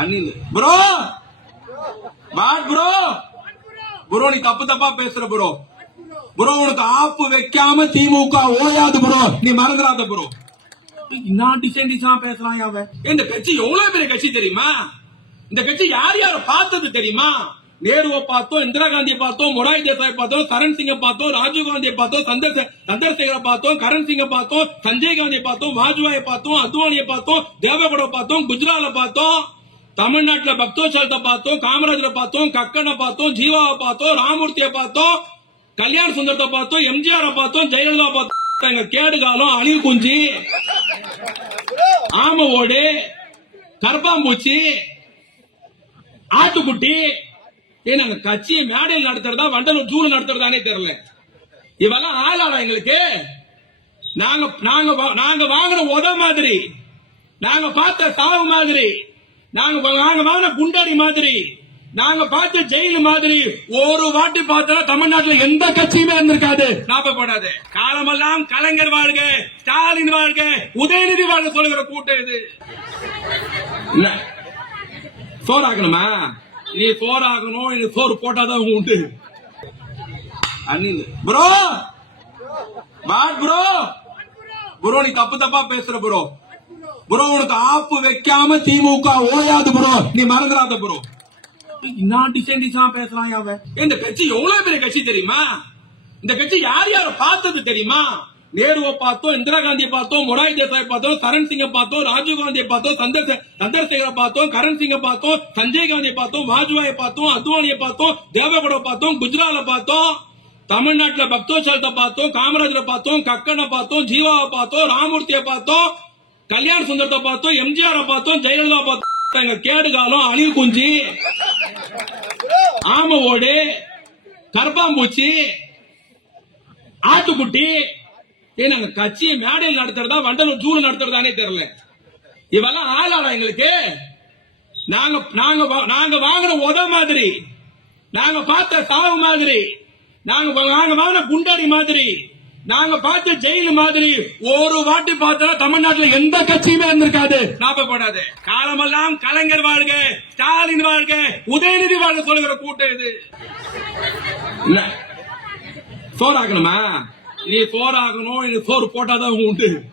Anil bro what bro bro நீ தப்பு தப்பா பேசுற ப்ரோ ப்ரோ உனக்கு ஆப்பு வைக்காம திமுக ஓயாது ப்ரோ நீ மறந்துடாத ப்ரோ என்ன டிசைன் டிசைன் பேசலாம் அவன்? இந்த கட்சி எவ்வளவு பெரிய கட்சி தெரியுமா? இந்த கட்சி யார் யார பார்த்தது தெரியுமா? நேருவை பார்த்தோம் இந்திரா காந்தியை பார்த்தோம் மொராய் தேசாய் பார்த்தோம் கரண் சிங்கை பார்த்தோம் ராஜீவ் காந்தியை பார்த்தோம் சந்தர் சந்திரசேகரை பார்த்தோம் கரண் சிங்கை பார்த்தோம் சஞ்சய் காந்தியை பார்த்தோம் வாஜ்பாயை பார்த்தோம் அத்வானியை பார்த்தோம் தேவகவுட பார்த்தோம் குஜரால பார்த்தோம். தமிழ்நாட்டுல பக்தோசலத்தை பார்த்தோம் காமராஜரை பார்த்தோம் கக்கனை பார்த்தோம் ஜீவாவை பார்த்தோம் ராமூர்த்தியை பார்த்தோம் கல்யாண சுந்தரத்தை பார்த்தோம் எம்ஜிஆரை பார்த்தோம் ஜெயலலிதா பார்த்தோம். எங்க கேடு காலம் அணில் குஞ்சி ஆம ஓடு கர்ப்பாம்பூச்சி ஆட்டுக்குட்டி. ஏன் நாங்க கட்சியை மேடையில் நடத்துறதா வண்டலூர் ஜூல நடத்துறதானே தெரியல. இவெல்லாம் ஆளாடா எங்களுக்கு. நாங்க நாங்க நாங்க வாங்கின உத மாதிரி. நாங்க பார்த்த சாவு மாதிரி. நாங்க நாங்க வாங்கின குண்டாடி மாதிரி. நாங்க பார்த்த ஜெயில் மாதிரி. ஒரு வாட்டி பார்த்தா தமிழ்நாட்டுல எந்த கட்சியுமே இருந்திருக்காது. ஞாபகப்படாது காலமெல்லாம் கலைஞர் வாழ்க ஸ்டாலின் வாழ்க உதயநிதி வாழ்க சொல்லுகிற கூட்டம் இது. இல்ல. சோறாக்கணுமா நீ சோறாகணும் இது சோறு போட்டாதான் உண்டு. Anil bro what bro bro நீ தப்பு தப்பா பேசுற ப்ரோ ப்ரோ உனக்கு ஆப்பு வைக்காம திமுக ஓயாது ப்ரோ நீ மறந்துடாத ப்ரோ நான் டிசைன் பேசலாம் அவன் இந்த கட்சி எவ்வளவு பெரிய கட்சி தெரியுமா இந்த கட்சி யார் யார பார்த்தது தெரியுமா நேருவை பார்த்தோம் இந்திரா காந்தியை பார்த்தோம் மொராய் தேசாய் பார்த்தோம் கரண் சிங்கை பார்த்தோம் ராஜீவ் காந்தியை பார்த்தோம் சந்தர் சந்திரசேகரை பார்த்தோம் கரண் சிங்கை பார்த்தோம் சஞ்சய் காந்தியை பார்த்தோம் வாஜ்பாயை பார்த்தோம் அத்வானியை பார்த்தோம் தேவகவுட பார்த்தோம் குஜரால பார்த்தோம் தமிழ்நாட்டுல பக்தோஷாலத்தை பார்த்தோம் காமராஜரை பார்த்தோம் கக்கனை பார்த்தோம் ஜீவாவை பார்த்தோம் ராமூர்த்தியை பார்த்தோம் கல்யாண சுந்தரத்தை பார்த்தோம் எம்ஜிஆரை பார்த்தோம் ஜெயலலிதா பார்த்தோம். எங்க கேடு காலம் அணில் குஞ்சி ஆம ஓடு கரப்பாம்பூச்சி ஆட்டுக்குட்டி. ஏன் நாங்க கட்சியை மேடையில் நடத்துறதா வண்டலூர் ஜூல நடத்துறதானே தெரியல. இவெல்லாம் ஆளாடா எங்களுக்கு. நாங்க நாங்க வா- நாங்க வாங்குற உத மாதிரி. நாங்க பார்த்த சாவு மாதிரி. நாங்க வா- நாங்க வாங்கின குண்டாடி மாதிரி. நாங்க பார்த்த ஜெயில் மாதிரி ஒரு வாட்டி பார்த்தா தமிழ்நாட்டுல எந்த கட்சியுமே இருந்திருக்காது. ஞாபகப்படாது. காலமெல்லாம் கலைஞர் வாழ்க ஸ்டாலின் வாழ்க உதயநிதி வாழ்க சொல்லுகிற கூட்டம் இது. இல்ல சோறாக்கணுமா? நீ சோறாகணும் நீ சோறு போட்டாதான் உண்டு.